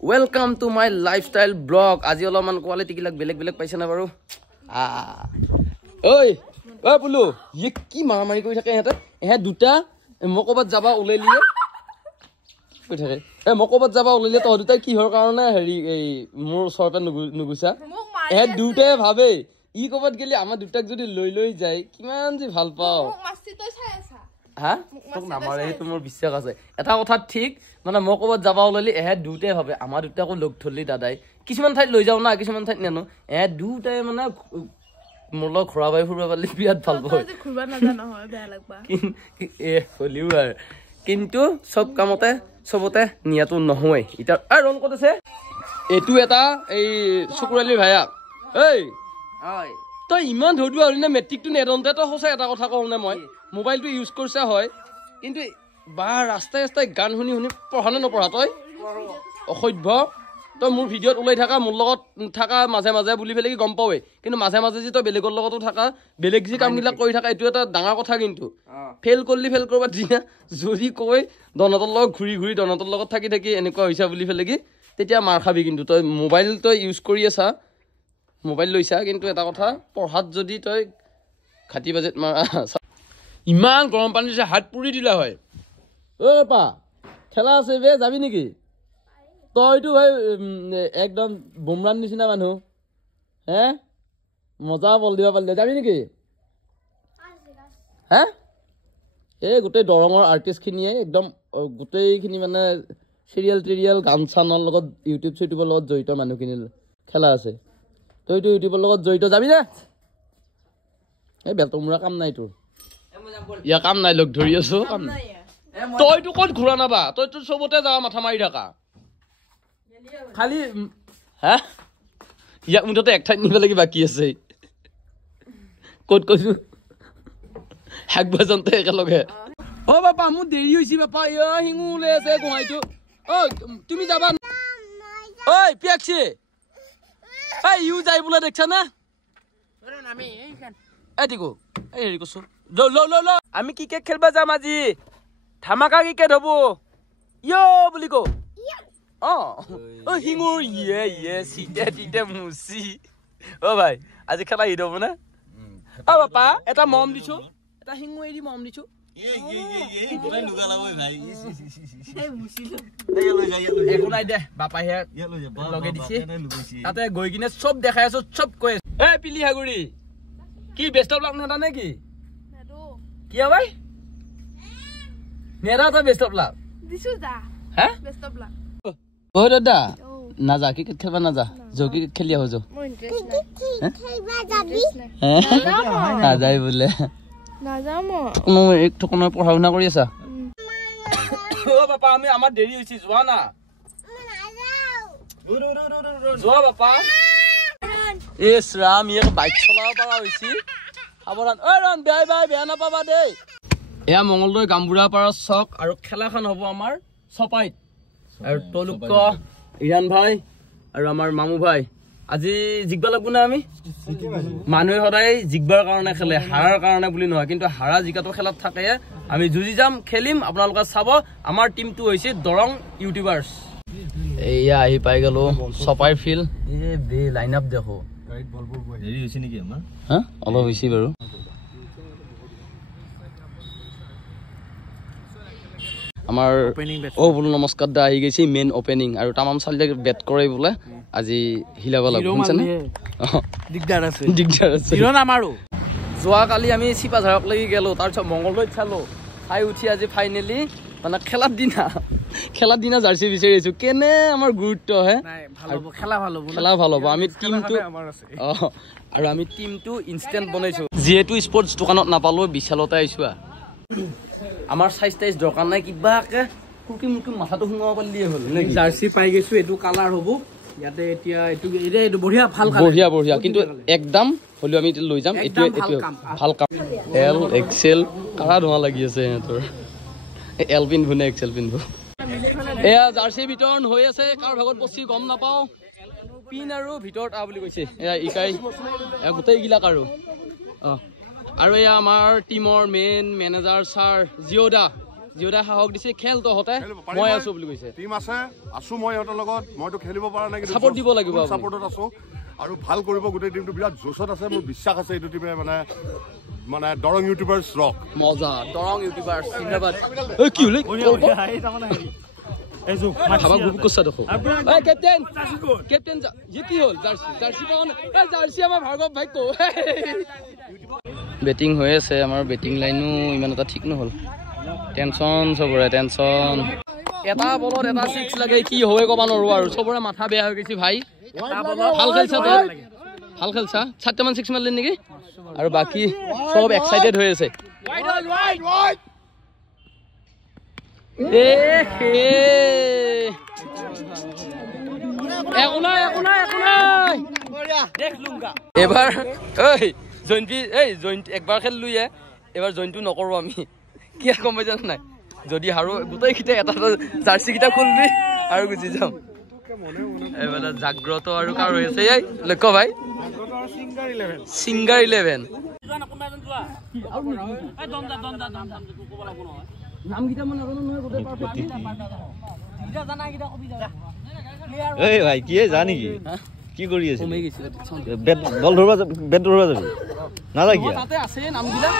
Welcome to my lifestyle blog. আজি অলপমান quality গিলাক বেলেগ বেলেগ পাইছে না বাৰু ঐ ঐ পুলু ই কি মাৰামাৰি কৰি থাকে এহে দুটা মকবাত যাবা ওলাইলিয়ে কৈ থাকে মকবাত যাবা ওলাইলিয়ে তহ দুটাই কিহৰ কাৰণে হেৰি এই মোৰ ওচৰতে নুগুছা এহে দুটাই ভাবে ই কবাত গেলি আমাৰ দুটাক যদি লৈ যায় কিমান যে ভাল পাও হা তোক নামাৰে সেইটো মোৰ বিশ্বাস আছে এটা কথা ঠিক মানে মই কবাত যাবা ওলালি এহে দুটাই ভাবে আমাৰ দুটাকো লগ ধৰলি দাদাই কিছুমান ঠাইত লৈ যাও না কিছুমান ঠাইত নেনো এহে দুটাই মানে মোৰ লগ ঘৰাবাই ফুৰবা পালি বিয়াত ভাল পায় ঘুৰবা নাজানো হয় বেয়া লাগবা হলিও আৰু কিন্তু সব কামতে সবতে নিয়াটো নহয় ইটা ৰন ক'ত আছে এটু এটা এই শুকুৰালি ভাইয়া এই হয় তই ইমান ধৰিবা হলি না মেট্ৰিকটো নেৰন্তে তো সঁচা এটা কথা কওঁ নে মই মোবাইলটো ইউজ কৰিছা হয় কিন্তু বা ৰাস্তাই ৰাস্তাই গান শুনি পঢ়া নে নপঢ়া তই অসভ্য তই মোৰ ভিডিঅ'ত ওলাই থাকা মোৰ লগত থাকা মাজে মাজে বুলি ফেলে কি গম পাওৱে কিন্তু মাজে মাজে যে তই বেলেগৰ লগতো থাকা বেলেগ যি কামবিলাক কৰি থাকা এইটো এটা ডাঙৰ কথা কিন্তু ফেল কৰিলি ফেল কৰবা দিয়া যদি কৈ দনতৰ লগত ঘূৰি দনতৰ লগত থাকি এনেকুৱা হৈছা বুলি ফেলে কি তেতিয়া মাৰ খাবি কিন্তু তই মোবাইল তই ইউজ কৰি আছা মোবাইল লৈছা কিন্তু এটা কথা পঢ়াত যদি তই খাটি বাজেট মাৰা ইমান গৰম পানী দিছে হাত পুৰি দিলা হয় ঐ পা খেলা আছে বে যাবি নেকি তইতো ভাই একদম বুমৰান নিচিনা মানুহ হে মজা বল দিব পাৰিলে যাবি নেকি হে এই গোটেই দৰঙৰ আৰ্টিষ্টখিনিয়ে একদম গোটেইখিনি মানে চিৰিয়েল গান চানৰ লগত ইউটিউবৰ লগত জড়িত মানুহখিনি খেলা আছে তইতো ইউটিউবৰ লগত জড়িত যাবি নে এই বেলতমুৰা কাম নাই তোৰ ইয়া কাম নাই লগ ধৰি আছো কাম নাই তইতো ক'ত ঘূৰা নাবা তইতো চবতে যাৱা মাথা মাৰি থাকা খালি হা ইয়াক মুঠতে এক ঠাইত নিব লাগি বাকী আছে ক'ত কৈছো হাক বাজনতে একেলগে অ বাপা মোৰ দেৰি হৈছে বাপা শিঙু ওলাই আছে গোহাইটো অ তুমি যাবা ঐ পিয়াকছি এই ইউ যাই বোলে দেখছা না এই টিকো এই হেৰি কৈছো ল আমি ক্ৰিকেট খেলবা যাম আজি ধামাকা ক্ৰিকেট হব ইয় বুলি কো অ শিঙুৰ ইয়ে চিটে মুচি অ ভাই আজি খেলা ঈদ হব না অ বাপা এটা মম দিছো এটা শিঙু এৰি মম দিছো একো নাই দে বাপাহে লগে দিছে তাতে গৈ কিনে চব দেখাই আছো চব কৈ আছো এ পিলি হাগুৰি কি বেষ্ট অফ লাক নেদা নে কি কিয় ভাই নেদা তই বেষ্ট অফ লাক দিছো যা হে বেষ্ট অফ লাক ও দাদা নাযা ক্ৰিকেট খেলবা নাযা যৌ ক্ৰিকেট খেলি আহ যৌ নাযায় বোলে পঢ়া শুনা কৰি আছা অ বাপা আমি আমাৰ দেৰি হৈছে যোৱা না যোৱা বাপা ইছ ৰাম ইয়াক বাইক চলাব পৰা হৈছে সাৱধান ঐ ৰন বেয়া নাপাবা দেই এয়া মংগলদৈ গামবুঢ়াপাৰা চক আৰু খেলাখন হ'ব আমাৰ চপাইত আৰু তলুক ইৰাণ ভাই আৰু আমাৰ মামু ভাই আজি জিকবা লাগব না আমি মানুহে সদায় জিকবাৰ কাৰণে খেলে হাৰাৰ কাৰণে বুলি নহয় কিন্তু হাৰা জিকাটো খেলাত থাকে আমি যুঁজি যাম খেলিম আপোনালোকে চাব আমাৰ টিমটো হৈছে দৰং ইউটিউবাৰ্ছ এয়া আহি পাই গলো চপাই ফিল্ড বে লাইন আপ দেখো দেৰি হৈছে নেকি আমাৰ হা অলপ হৈছে বাৰু আমাৰ ও বোলো নমস্কাৰ দা আহি গৈছে মেইন ওপেনিং আৰু তামাম চালি বেট কৰে বোলে আজি হিলাব লাগিব শুনছানে দিগদাৰ আছে হিৰণ আমাৰো যোৱাকালি আমি চিপাঝাৰক লাগি গেলো তাৰপিছত মংগলদৈত চালো চাই উঠি আজি ফাইনেলি মানে খেলাৰ দিনা জাৰ্চি বিচাৰি আছো কেনে আমাৰ গুৰুত্ব হে খেলা ভাল হ'ব আমি টিমটো আৰু আমি টিমটো ইনষ্টেণ্ট বনাইছো যিহেতু স্পৰ্টছ দোকানত নাপালো বিশালতে আহিছো আমাৰ সাইজ দৰকাৰ নাই কিবাকে কুকি মুকি মাথাটো সোমাব পাৰিলেই হ'ল জাৰ্চি পাই গৈছো এইটো কালাৰ হ'ব ইয়াতে এতিয়া এইটো বঢ়িয়া ভাল কালাৰ বঢ়িয়া কিন্তু একদম হলিও আমি লৈ যাম এইটো ভাল কাম এল এক্সেল কাৰা ধোৱা লাগি আছে সিহঁতৰ এল পিন্ধো নে এক্সেল পিন্ধো এয়া জাৰ্চি বিতৰণ হৈ আছে কাৰ ভাগত পচি গম নাপাও পিন আৰু ভিতৰত বুলি কৈছে এয়া ইকাই গোটেই গিলাক আৰু এয়া আমাৰ টিমৰ মেইন মেনেজাৰ ছাৰ জিঅ'দা যিহেতু সাহস দিছে খেল তহঁতে মই আছো বুলি কৈছে টিম আছে আছো মই ইহঁতৰ লগত মইতো খেলিব পৰা নাই সাপোৰ্ট দিব লাগিব সাপোৰ্টত আছো আৰু ভাল কৰিব গোটেই টিমটো বিৰাট জোচত আছে মোৰ বিশ্বাস আছে এইটো টিমে মানে দৰং ইউটিউবাৰ্ছ ৰক মজা দৰং ইউটিউবাৰ্ছ জিন্দাবাদ এই কি হল এই খাবা গুপ কছা দেখো এই কেপ্টেইন ये কি হল জার্সি পাওন এই জার্সি আমাৰ ভাৰ্গৱ ভাই কো বেটিং হৈ আছে আমাৰ বেটিং লাইনো ইমান এটা ঠিক নহল টেনশন সবৰে টেনশন এটা বলত এটা 6 লাগে কি হয় কবা নৰো আৰু সবৰে মাথা বেয়া হৈ গৈছে ভাই ভাল খেলছা তই ভাল খেলছা 7টা মান 6 মাৰলি নেকি আৰু বাকি সব এক্সাইটেড হৈ আছে এবাৰ জইন্ট একবাৰ খেললো এবাৰ জইন্টটো নকৰো আমি কি কম জানা নাই যদি হাৰো গোটেইকেইটা এটা জাৰ্চি কেইটা খুলবি আৰু গুচি যাম এবাৰ জাগ্ৰত আৰু কাৰ হৈ আছে লক্ষ্য ভাই সিংগাৰ 11 নামগিটা মন নাজানো নহয় গোটেই পাৰফেক্ট গিটা জানা গিটা কবি যা এই ভাই কি জানি কি কি কৰি আছে কমে গৈছিল বেট বল ধৰবা যাবি না লাগি তাতে আছে নামগিলা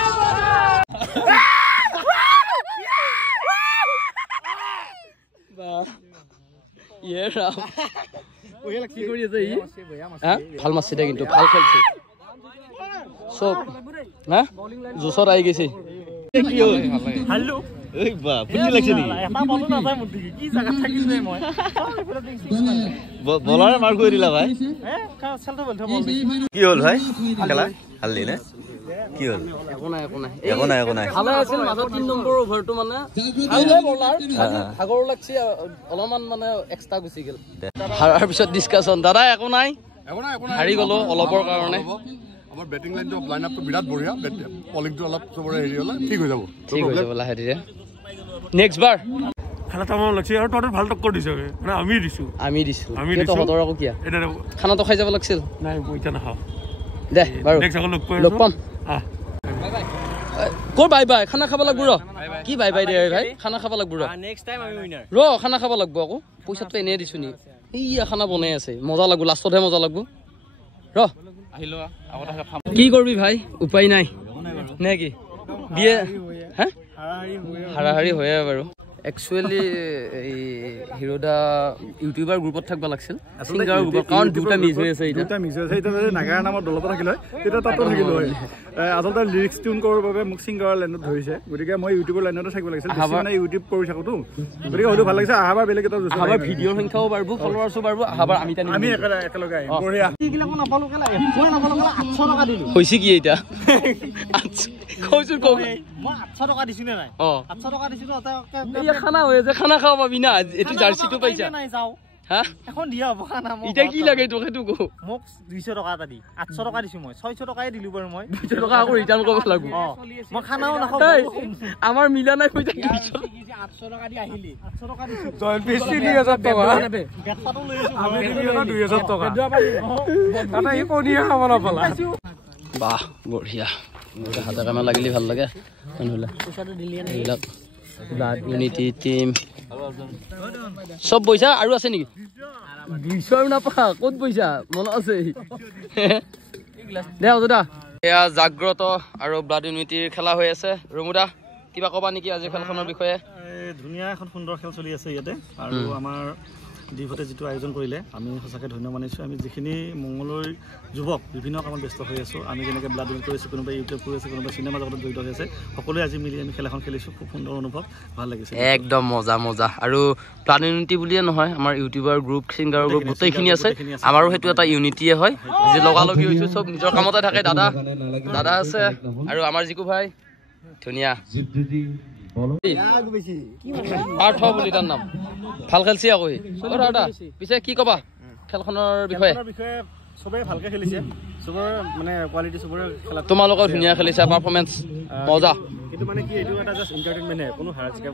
বা ইয়ে ৰাম ওই লাগি কৰি আছে ই ভাল মাছ দে কিন্তু ভাল খেলছে সব না জোসৰ আই গৈছে কি হল হ্যালো এই বা ফুটি লাগছে নি এটা বল না যায় মুদি কি জায়গা থাকিলে মই বলাৰ মাৰ কৰি দিলা ভাই খেলটো বল বল কি হল ভাই খেলা হাললি না কি হল একো নাই ভালে আছিল মাজত 3 নম্বৰ ওভাৰটো মানে ভালে বলাৰ আগৰ লাগছি অলমান মানে এক্সট্ৰা গুচি গেল হাৰাৰ পিছত ডিসকাশন দাদা একো নাই হাৰি গলো অলপৰ কাৰণে আমাৰ বেটিং লাইনআপটো বিৰাট বঢ়িয়া বলিংটো অলপ সবৰে হেৰি হলে ঠিক হৈ যাব লাহে ধীৰে নেক্সট বাৰ খেলাটা মন লাগছে আৰু টোটাল ভাল টক্কৰ দিছে মানে আমি দিছো তহঁতৰ আকৌ কিয়া খানাটো খাই যাব লাগছিল নাই পইচা নাখাও দে বাৰু নেক্সট আকৌ লগ পাম কোৰ বাই বাই খানা খাব লাগব ৰ কি বাই বাই দে ভাই খানা খাব লাগব ৰ নেক্সট টাইম আমি উইনাৰ ৰ খানা খাব লাগব আকৌ পইচাটো এনে দিছো নি এইয়া খানা বনাই আছে মজা লাগব লাষ্টতহে মজা লাগব ৰ আহিলো আগতে কি কৰবি ভাই উপায় নাই নে কি বিয়ে হ্যাঁ হাৰাহাৰি হয় বাৰু একচুয়ালি এই হিৰোদা ইউটিউবাৰ গ্ৰুপত থাকবা লাগছিল সিংগাৰ গ্ৰুপত কাৰণ দুটা মিছ হৈ আছে এটা নাগাৰ নামৰ দলত থাকিলে তেতিয়া তাতো থাকিল হয় আচলতে লিৰিক্স টিউন কৰাৰ বাবে মোক সিংগাৰ লাইনত ধৰিছে গতিকে মই ইউটিউবৰ লাইনতে থাকিব লাগিছিল মানে ইউটিউব কৰি থাকোতো গতিকে হয়তো ভাল লাগিছে আহাবাৰ বেলেগ এটা আহাবাৰ ভিডিঅ'ৰ সংখ্যাও বাঢ়ব ফলোৱাৰ্ছো বাঢ়ব আহাবাৰ আমি একেলগে আহিম বঢ়িয়া কিগিলাকো নাপালো কেলা 800 টকা দিলো হৈছে কি এটা কৈছো কও মই 800 টকা দিছিনে নাই 800 টকা দিছিলো এই খানা হৈ আছে খানা খাব পাবি না এটো জাৰ্চিটো পাইছা নাই যাও হা এখন দিয়া হ'ব খানা মই এটা কি লাগে তোকে তো কও মোক 200 টকা এটা দি 800 টকা দিছো মই 600 টকাই দিলু বাৰু মই 200 টকা আকৌ ৰিটাৰ্ণ কৰিব লাগব মই খানাও নাখাও আমাৰ মিলা নাই পইচা 800 টকা দি আহিলি 800 টকা দিছো জয় বেছি 2000 টকা বেট পাটো লৈ আছো আমি 2000 টকা এটা ই কোনিয়া খাব নাপালা বাহ বঢ়িয়া হাতে কামে লাগিলি ভাল লাগে মানুহলা পইচাটো দিলি না এইবিলাক ব্লাড ইউনিটি টিম সব পইচা আৰু আছে নেকি 200 নাপা ক'ত পইচা মন আছে দে দাদা এয়া জাগ্ৰত আৰু ব্লাড ইউনিটিৰ খেলা হৈ আছে ৰমুদা কিবা কবা নেকি আজি খেলখনৰ বিষয়ে ধুনীয়া এখন সুন্দৰ খেল চলি আছে ইয়াতে আৰু আমাৰ দিভতে যেটো আয়োজন কৰিলে আমি সঁচাকৈ ধন্যবাদ মানিছো আমি যিখিনি মংগলৰ যুৱক বিভিন্ন কামত ব্যস্ত হৈ আছো আমি যেনেকৈ ব্লাড ডোনেট কৰিছো কোনোবা ইউটিউব কৰি আছে কোনোবা চিনেমা জগতত জড়িত হৈ আছে সকলোৱে আজি মিলি আমি খেল এখন খেলিছো খুব সুন্দৰ অনুভৱ ভাল লাগিছে একদম মজা আৰু ব্লাড ইউনিটি বুলিয়ে নহয় আমাৰ ইউটিউবাৰ গ্ৰুপ সিংগাৰৰ গ্ৰুপ গোটেইখিনি আছে আমাৰো হেতু এটা ইউনিটিয়ে হয় যে লগালগি হৈছো সব নিজৰ কামতে থাকে দাদা আছে আৰু আমাৰ জিকু ভাই ধুনীয়া পাৰ্থ বুলি তাৰ নাম ভাল খেলছি আকৌ দাদা পিছে কি কবা খেলখনৰ বিষয়ে সবে ভালকে খেলিছে সবৰ মানে কোৱালিটি সবৰে খেলা তোমালোকৰ ধুনীয়া খেলিছা পাৰফৰমেন্স মজা কিন্তু মানে কি এইটো এটা জাস্ট এন্টাৰটেইনমেন্ট হে কোনো হাৰ জিকা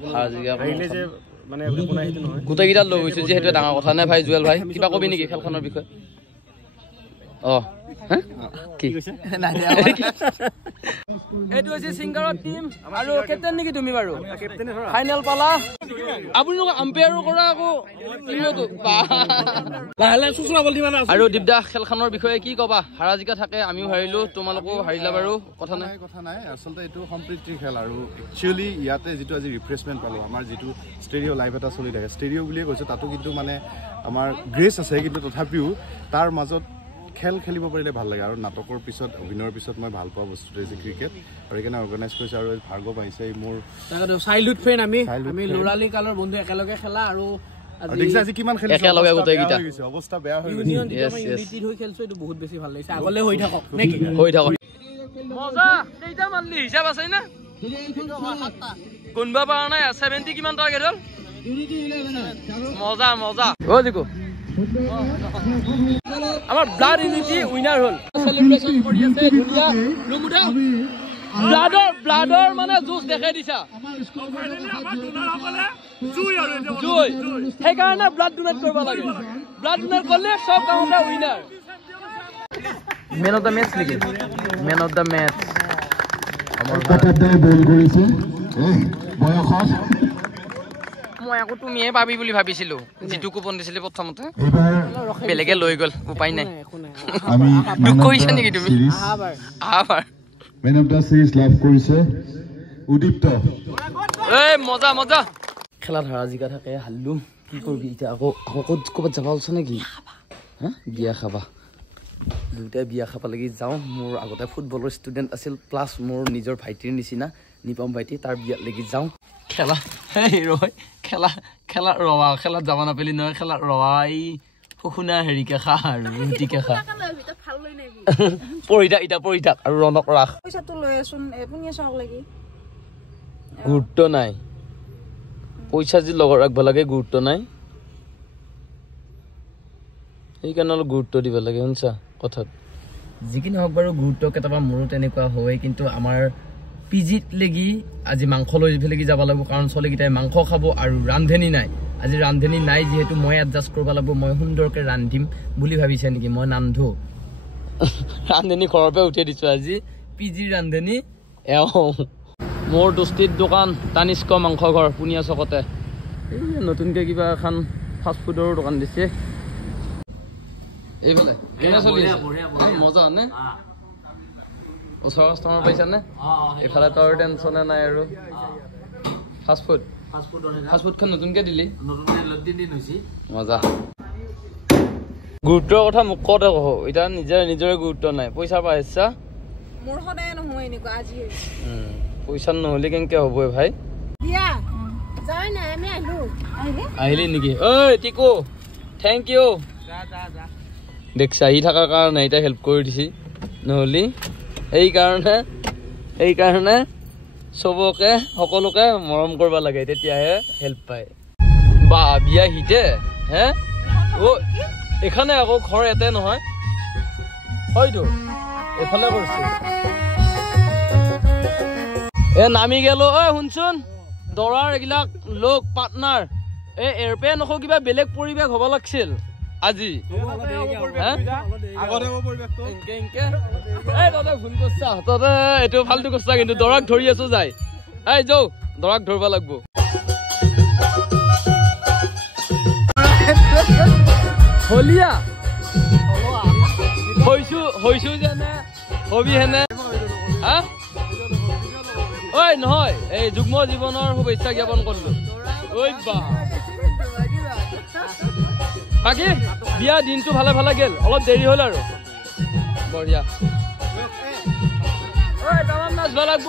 আহিলে যে মানে কোনো নাই হেতু নহয় গোটেইকেইটা লগ হৈছো যে হেতু ডাঙৰ কথা নে ভাই জুৱেল ভাই কিবা কবি নেকি খেলখনৰ বিষয়ে অ কি এইটো হৈছে সিংগাৰৰ টিম আৰু কেপ্টেইন নেকি তুমি বাৰু ফাইনেল পালা আপুনি আম্পায়াৰো কৰা আকৌ টিমতো আৰু দীপদা খেলখনৰ বিষয়ে কি কবা হাৰা জিকা থাকে আমিও হাৰিলো তোমালোকো হাৰিলা বাৰু কথা নাই আচলতে এইটো সম্প্ৰীতিৰ খেল আৰু একচুৱেলি ইয়াতে যিটো আজি ৰিফ্ৰেছমেণ্ট পালোঁ আমাৰ যিটো ষ্টেডিঅ' লাইভ এটা চলি থাকে ষ্টেডিঅ' বুলিয়ে কৈছোঁ তাতো কিন্তু মানে আমাৰ গ্ৰেচ আছে কিন্তু তথাপিও তাৰ মাজত খেল খেলিব পাৰিলে ভাল লাগে আৰু নাটকৰ পিছত অভিনয়ৰ পিছত মই ভাল পোৱা বস্তুটো হৈছে ক্ৰিকেট আৰু সেইকাৰণে অৰ্গেনাইজ কৰিছে আৰু ভাৰ্গৱ আহিছে মোৰ চাইল্ডহুড ফ্ৰেণ্ড আমি ল'ৰালি কালৰ বন্ধু একেলগে খেলা আৰু কিমান অৱস্থা বেয়া হৈ খেলছো এইটো বহুত বেছি ভাল লাগিছে আগলে হৈ থাকক নেকি হিচাপ আছে না কোনবা পৰা নাই 70 কিমান টাৰ্গেট হ'ল মজা মজা অ দেখো আমাৰ ব্লাড ইউনিটি উইনাৰ হ'ল সেলিব্ৰেশন কৰি আছে দুনিয়া লুমুদা ব্লাডৰ মানে জুস দেখাই দিছা জুই সেইকাৰণে ব্লাড ডোনেট কৰিব লাগে ব্লাড ডোনেট কৰিলে সব কামতে winner man of the match নেকি মেন অফ দ্য মেচ আমাৰ বল কৰিছে বয়সত মই আকৌ তুমিয়ে পাবি বুলি ভাবিছিলো যিটো কুপন দিছিলে প্ৰথমতে বেলেগে লৈ গ'ল উপায় নাই দুখ কৰিছা নেকি তুমি আবাৰ মেন অফ দা সিৰিজ লাভ কৰিছে উদীপ্ত এই মজা মজা খেলাত হাৰা জিকা থাকে হাল্লু কি কৰিবি এতিয়া আকৌ ক'ৰবাত যাব ওলছ নেকি হা বিয়া খাবা দুটাই বিয়া খাব লাগি যাওঁ মোৰ আগতে ফুটবলৰ ষ্টুডেণ্ট আছিল প্লাছ মোৰ নিজৰ ভাইটিৰ নিচিনা নিপম ভাইটি তাৰ বিয়াত লাগি যাওঁ খেলা খেলা ৰৱা খেলাত যাব নাপালি নহয় খেলা ৰৱা এই শুনা হেৰিকে খা আৰু ৰুটিকে খা পৰিতা আৰু ৰণক ৰাখ গুৰুত্ব নাই পইচা যি লগত ৰাখিব লাগে গুৰুত্ব নাই সেইকাৰণে অলপ গুৰুত্ব দিব লাগে শুনছা কথাত যিকি নহওক বাৰু গুৰুত্ব কেতিয়াবা মোৰো তেনেকুৱা হয় কিন্তু আমাৰ পিজিত লাগি আজি মাংস লৈ লাগি যাব লাগিব কাৰণ চলিকেইটাই মাংস খাব আৰু ৰান্ধনি নাই আজি ৰান্ধনি নাই যিহেতু মই এডজাষ্ট কৰিব লাগিব মই সুন্দৰকে ৰান্ধিম বুলি ভাবিছে নেকি মই নান্ধো ৰান্ধনি ঘৰৰ পৰা উঠাই দিছো আজি পিজিৰ ৰান্ধনি মোৰ দোস্তিৰ দোকান তানিস্ক মাংস ঘৰ পুনিয়া চকতে এই নতুনকে কিবা এখন ফাষ্ট ফুডৰ দোকান দিছে এইফালে কেনে চলি মজা নে ওচৰৰ কাষ্টমাৰ পাইছা নে এইফালে তোৰ টেনচনে নাই আৰু ফাষ্ট ফুডখন নতুনকে দিলি মজা গুৰুত্বৰ কথা মোক কওঁতে কহ এতিয়া নিজৰে গুৰুত্ব নাই পইচা পাইছা মোৰ সদায় নহয় এনেকুৱা আজি পইচা নহ'লে কেনেকে হ'ব ভাই আহিলি নেকি ঐ টিকু থেংক ইউ দেখছা আহি থকাৰ কাৰণে এতিয়া হেল্প কৰি দিছি নহ'লে সেইকাৰণে চবকে সকলোকে মৰম কৰিব লাগে তেতিয়াহে হেল্প পায় বা বিয়া হিতে হে অ এখানে আকৌ ঘৰ এতে নহয় হয়তো এফালে কৰিছে এ নামি গেল ঐ শুনচোন দৰাৰ এইবিলাক লোক পাৰ্টনাৰ এই এয়াৰপ্লেন নখ কিবা বেলেগ পৰিৱেশ হ'ব লাগিছিল আজি ভুল কৰছা ততে এইটো ফাল্টু কৰছা কিন্তু দৰাক ধৰি আছো যাই এই যাও দৰাক ধৰিব লাগিব হলিয়া হৈছো যেনে হবি হেনে হা ঐ নহয় এই যুগ্ম জীৱনৰ শুভেচ্ছা জ্ঞাপন কৰিলো ঐ বা বাকী বিয়া দিনটো ভালে গেল অলপ দেৰি হ'ল আৰু বঢ়িয়া ঐ তামাম নাচব লাগিব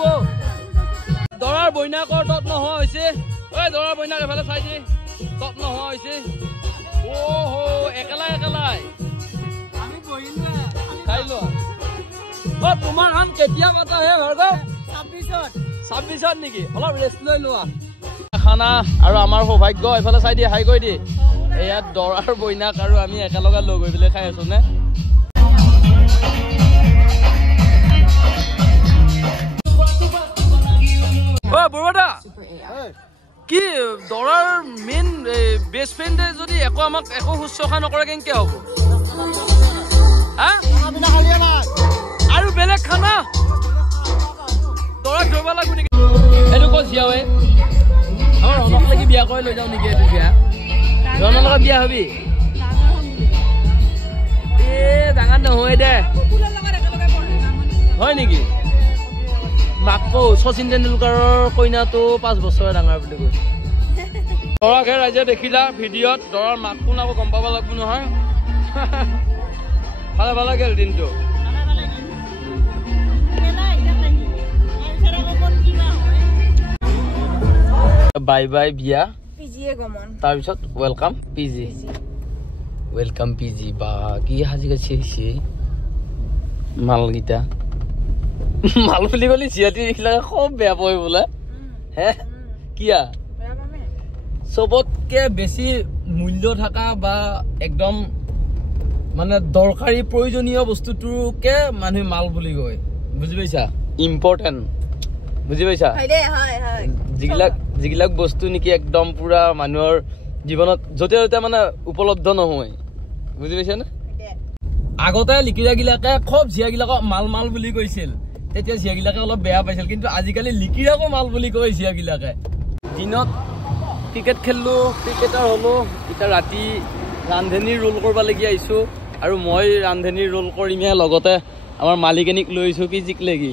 দৰাৰ বইনাকৰ তত নোহোৱা হৈছে ঐ দৰাৰ বইনাক এফালে চাই দি তত নোহোৱা হৈছে অহ একেলাই চাই লোৱা অ তোমাৰ কাম কেতিয়া মাতা হে ভাৰ্গৱ 26ত নেকি অলপ ৰেষ্ট লৈ লোৱা খানা আৰু আমাৰ সৌভাগ্য এফালে চাই দি হাই কৰি দি ইয়াত দৰাৰ বইনাক আৰু আমি একেলগে লগ হৈ পেলাই খাই আছো নে ও বৰবাদা কি দৰাৰ মেইন বেষ্ট ফ্ৰেণ্ডে যদি আমাক একো শুশ্ৰূষা নকৰে কেনেকে হ'ব আৰু বেলেগ খানা তৰা ধৰিব লাগিব নেকি এইটো ক'ত জীয়া হয় আমাৰ ৰনক লাগি বিয়া কৰি লৈ যাওঁ নেকি এইটো বিয়া ৰনৰ লগত বিয়া হবি ডাঙৰ নহয় দে হয় নেকি মাকো শচীন তেণ্ডুলকাৰৰ কইনাটো 5 বছৰ ডাঙৰ বুলি কৈছে দৰাকহে ৰাইজে দেখিলা ভিডিঅ'ত দৰাৰ মাক কোন আকৌ গম পাব লাগিব নহয় ভালে ভালে গেল দিনটো বাই বাই বিয়া পিজিয়ে গমন তাৰপিছত ৱেলকাম পিজি বা কি সাজি কাছি আহিছে মালকেইটা মাল বুলি ক'লে জিয়াতি দেখিলে খুব বেয়া পায় বোলে হে কিয়া চবতকে বেছি মূল্য থকা বা একদম মানে দৰকাৰী প্ৰয়োজনীয় বস্তুটোকে মানুহে মাল বুলি কয় বুজি পাইছা ইম্পৰ্টেণ্ট বুজি পাইছা যিবিলাক বস্তু নেকি একদম পুৰা মানুহৰ জীৱনত য'তে য'তে মানে উপলব্ধ নহয় বুজি পাইছা নে আগতে লিকিৰাগিলাকে খুব জীয়াগিলাকক মাল বুলি কৈছিল তেতিয়া জীয়াগিলাকে অলপ বেয়া পাইছিল কিন্তু আজিকালি লিকিৰাকো মাল বুলি কয় জীয়াগিলাকে দিনত ক্ৰিকেট খেলিলোঁ ক্ৰিকেটাৰ হ'লোঁ এতিয়া ৰাতি ৰান্ধনীৰ ৰোল কৰিব লাগি আহিছোঁ আৰু মই ৰান্ধনীৰ ৰোল কৰিমহে লগতে আমাৰ মালিকেনীক লৈ আহিছোঁ পিজিক লাগি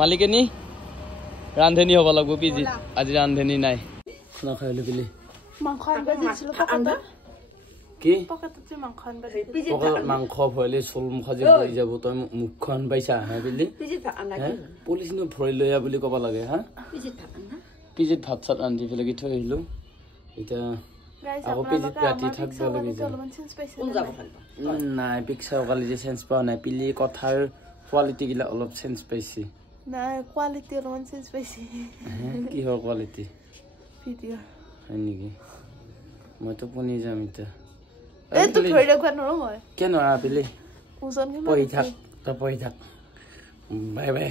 মালিকেনী ৰান্ধনী হ'ব লাগিব পিজিত আজি ৰান্ধনী নাই খানা খাই লৈ পেলি কি মাংস ভৰালি চোল মুখাজি ভৰি যাব তই মুখখন পাইছা হা পেলি পলিচিনো ভৰি লৈ আহ বুলি ক'ব লাগে হা পিজিত ভাত চাত ৰান্ধি পেলাই থৈ আহিলোঁ এতিয়া আকৌ পিজিত ৰাতি থাকিব লাগি যায় নাই পিক্সাৰ কালি যে চেঞ্জ পোৱা নাই পিলি কথাৰ কোৱালিটিবিলাক অলপ চেঞ্জ পাইছে কিহৰ কোৱালিটি হয় নেকি মই টোপনি যাম এতিয়া কিয় নোৱাৰা পিলি পঢ়ি থাক তই পঢ়ি থাক বাই বাই